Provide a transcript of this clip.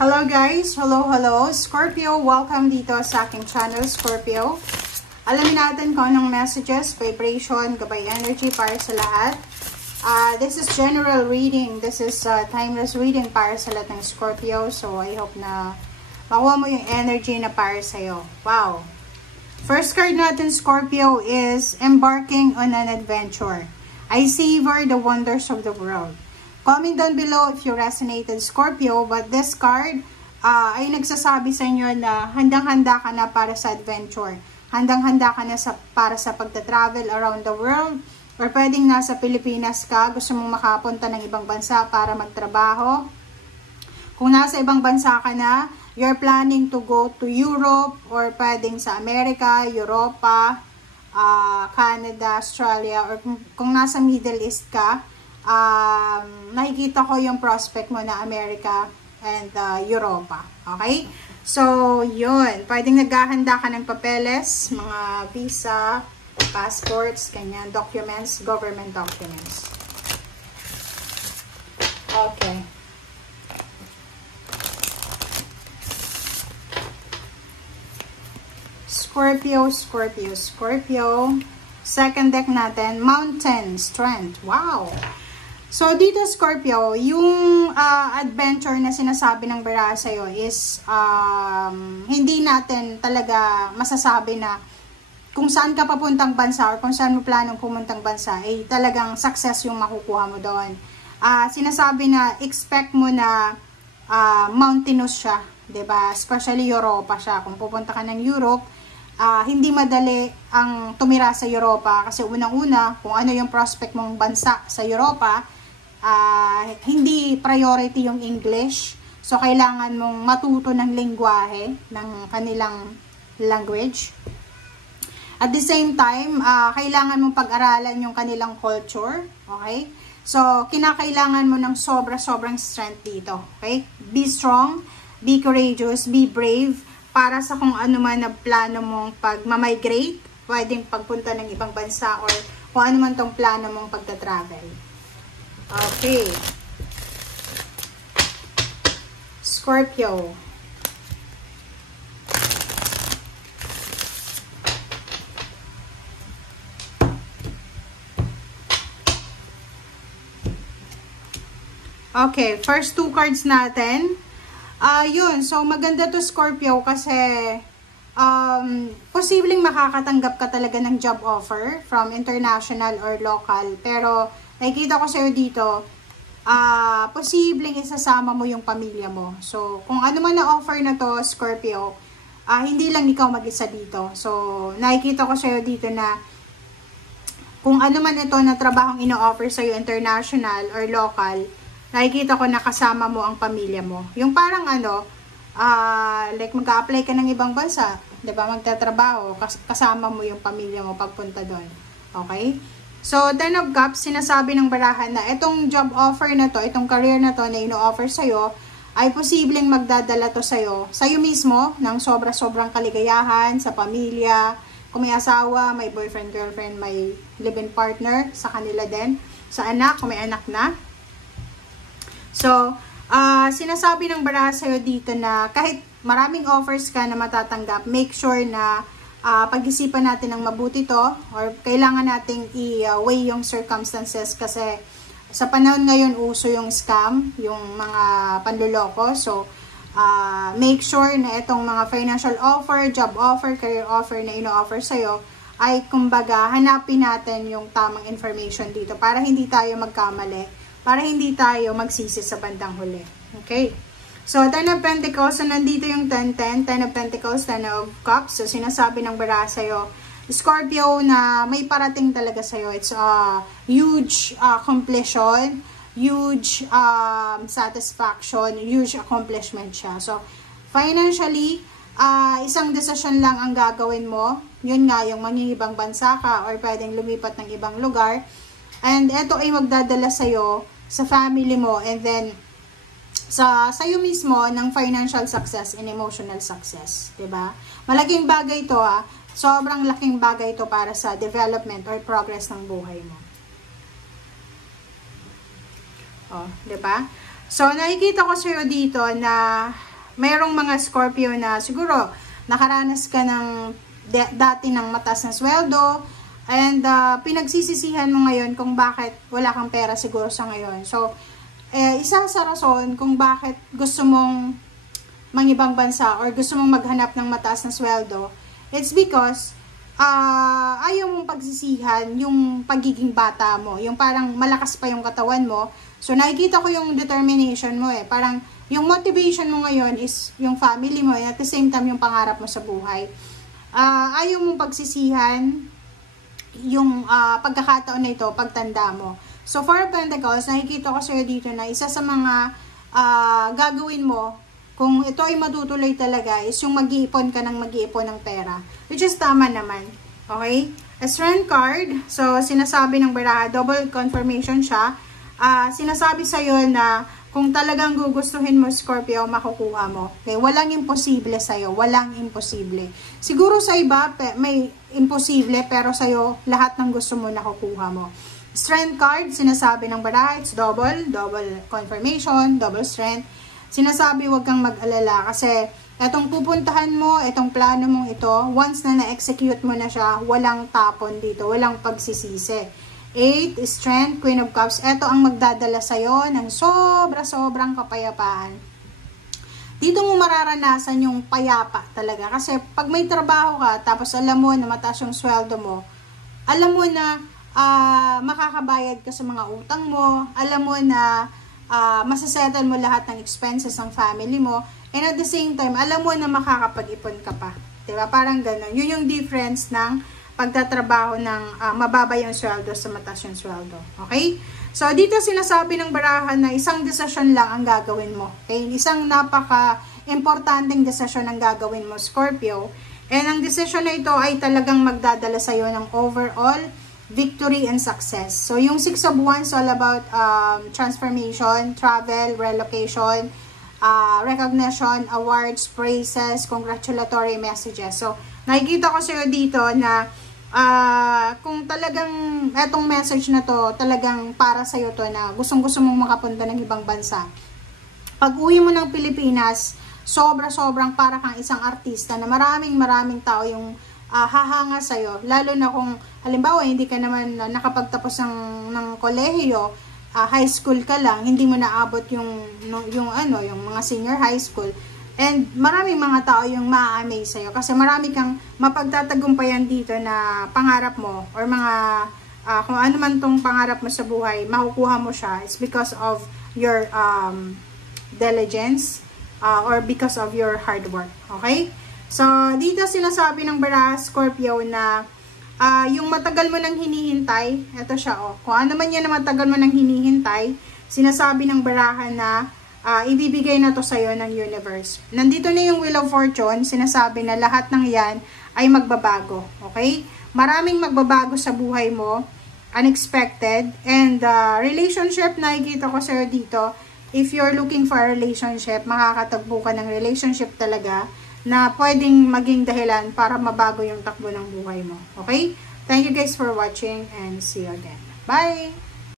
Hello guys! Hello! Scorpio, welcome dito sa aking channel, Scorpio. Alamin natin kung anong messages, vibration, gabay energy para sa lahat. This is general reading. This is timeless reading para sa lahat ng Scorpio. So, I hope na makuha mo yung energy na para sa'yo. Wow! First card natin, Scorpio, is embarking on an adventure. I savor the wonders of the world. Comment down below if you resonated, Scorpio, but this card ay nagsasabi sa inyo na handang-handa ka na para sa adventure. Handang-handa ka na para sa pagta-travel around the world, or pwedeng nasa Pilipinas ka, gusto mong makapunta ng ibang bansa para magtrabaho. Kung nasa ibang bansa ka na, you're planning to go to Europe, or pwedeng sa America, Europa, Canada, Australia, or kung nasa Middle East ka, nakikita ko yung prospect mo na America and Europa. Okay? So, yun. Pwedeng naghahanda ka ng papeles, mga visa, passports, ganyan, documents, government documents. Okay. Scorpio. Second deck natin, Mountain Strength. Wow! So, dito Scorpio, yung adventure na sinasabi ng Baraha sa'yo is hindi natin talaga masasabi na kung saan ka papuntang bansa or kung saan mo planong pumuntang bansa, eh talagang success yung makukuha mo doon. Sinasabi na expect mo na mountainous siya, 'di ba? Especially Europa siya. Kung pupunta ka ng Europe, hindi madali ang tumira sa Europa kasi unang-una, kung ano yung prospect mong bansa sa Europa, hindi priority yung English. So, kailangan mong matuto ng lengguwahe ng kanilang language. At the same time, kailangan mong pag-aralan yung kanilang culture. Okay? So, kinakailangan mo ng sobrang strength dito. Okay? Be strong, be courageous, be brave para sa kung ano man na plano mong pag-migrate, pwedeng pagpunta ng ibang bansa or kung ano man tong plano mong pagta-travel. Okay. Scorpio. Okay, first two cards natin. Yun, so maganda to Scorpio kasi posibleng makakatanggap ka talaga ng job offer from international or local. Pero nakikita ko sa'yo dito, posibleng isasama mo yung pamilya mo. So, kung ano man na offer na to, Scorpio, hindi lang ikaw mag-isa dito. So, nakikita ko sa'yo dito na kung ano man ito na trabahong ino-offer sa'yo, international or local, nakikita ko na kasama mo ang pamilya mo. Yung parang like mag-a-apply ka ng ibang bansa, 'di ba? Magtatrabaho, kasama mo yung pamilya mo pagpunta doon. Okay? So, Ten of Cups, sinasabi ng barahan na itong job offer na to, itong career na to na ino-offer sa'yo, ay posibleng magdadala to sa'yo mismo ng sobrang kaligayahan sa pamilya. Kung may asawa, may boyfriend, girlfriend, may live-in partner, sa kanila din. Sa anak, kung may anak na. So, sinasabi ng baraha sa'yo dito na kahit maraming offers ka na matatanggap, make sure na pag-isipan natin ng mabuti to, or kailangan nating i-weigh yung circumstances kasi sa panahon ngayon uso yung scam, yung mga panluloko. So, make sure na itong mga financial offer, job offer, career offer na ino-offer sa'yo ay kumbaga hanapin natin yung tamang information dito para hindi tayo magkamali, para hindi tayo magsisi sa bandang huli. Okay? So, Ten of Pentacles, so nandito yung 10-10, Ten of Pentacles, Ten of Cups. So, sinasabi ng baraha sa'yo, Scorpio, na may parating talaga sa'yo. It's a huge completion, huge satisfaction, huge accomplishment siya. So, financially, isang decision lang ang gagawin mo. Yun nga, yung mangingibang bansa ka or pwedeng lumipat ng ibang lugar. And ito ay magdadala sa'yo, sa family mo, and then sa'yo mismo ng financial success and emotional success. Diba? Malaking bagay ito sobrang laking bagay ito para sa development or progress ng buhay mo. Oh, 'di ba? So nakikita ko sa'yo dito na mayroong mga Scorpio na siguro nakaranas ka ng dati ng mataas na sweldo, and pinagsisisihan mo ngayon kung bakit wala kang pera siguro sa ngayon. So, isa sa rason kung bakit gusto mong mangibang bansa or gusto mong maghanap ng mataas na sweldo, it's because ayaw mong pagsisihan yung pagiging bata mo. Yung parang malakas pa yung katawan mo. So, nakikita ko yung determination mo eh. Parang yung motivation mo ngayon is yung family mo, at the same time yung pangarap mo sa buhay. Ayaw mong pagsisihan yung pagkakataon na ito, pagtanda mo. So, Four of Pentacles, nakikita ko sa'yo dito na isa sa mga gagawin mo, kung ito ay matutuloy talaga, is yung mag-iipon ka ng mag-iipon ng pera. Which is tama naman. Okay? A Strength card, so sinasabi ng baraha, double confirmation siya. Sinasabi sa'yo na kung talagang gugustuhin mo, Scorpio, makukuha mo. Okay? Walang imposible sa'yo. Walang imposible. Siguro sa iba, may imposible, pero sa'yo, lahat ng gusto mo, nakukuha mo. Strength card, sinasabi ng baraha, it's double confirmation, double strength. Sinasabi, huwag kang mag-alala kasi etong pupuntahan mo, etong plano mong ito, once na na-execute mo na siya, walang tapon dito, walang pagsisisi. 8, Strength, Queen of Cups. Ito ang magdadala sa'yo ng sobrang kapayapaan. Dito mo mararanasan yung payapa talaga. Kasi pag may trabaho ka, tapos alam mo na mataas yung sweldo mo, alam mo na makakabayad ka sa mga utang mo, alam mo na masasettle mo lahat ng expenses ng family mo, and at the same time, alam mo na makakapag-ipon ka pa. Diba? Parang gano'n. Yun yung difference ng pagtatrabaho ng mababa yung sweldo sa mataas yung sweldo. Okay? So, dito sinasabi ng barahan na isang desisyon lang ang gagawin mo. Okay? Isang napaka-importanting desisyon ang gagawin mo, Scorpio. And ang desisyon na ito ay talagang magdadala sa'yo ng overall victory and success. So, yung 6 of Wands all about transformation, travel, relocation, recognition, awards, praises, congratulatory messages. So, nakikita ko sa'yo dito na kung talagang etong message na to, talagang para sa'yo to na gustong-gusto mong makapunta ng ibang bansa. Pag uwi mo ng Pilipinas, sobrang para kang isang artista na maraming tao yung hahanga sa'yo. Lalo na kung, halimbawa, hindi ka naman nakapagtapos ng kolehiyo, high school ka lang, hindi mo naabot yung mga senior high school. And maraming mga tao yung ma-amaze sa'yo kasi marami kang mapagtatagumpayan dito na pangarap mo or mga kung ano man tong pangarap mo sa buhay, makukuha mo siya. It's because of your diligence or because of your hard work. Okay? So, dito sinasabi ng baraha, Scorpio, na yung matagal mo nang hinihintay, ito siya, kung ano man yan na matagal mo nang hinihintay, sinasabi ng baraha na ibibigay na to sa'yo ng universe. Nandito na yung Wheel of Fortune, sinasabi na lahat ng yan ay magbabago. Okay? Maraming magbabago sa buhay mo, unexpected, and relationship, nakikita ko sa'yo dito, if you're looking for a relationship, makakatagpo ka ng relationship talaga, na pwedeng maging dahilan para mabago yung takbo ng buhay mo. Okay? Thank you guys for watching and see you again. Bye!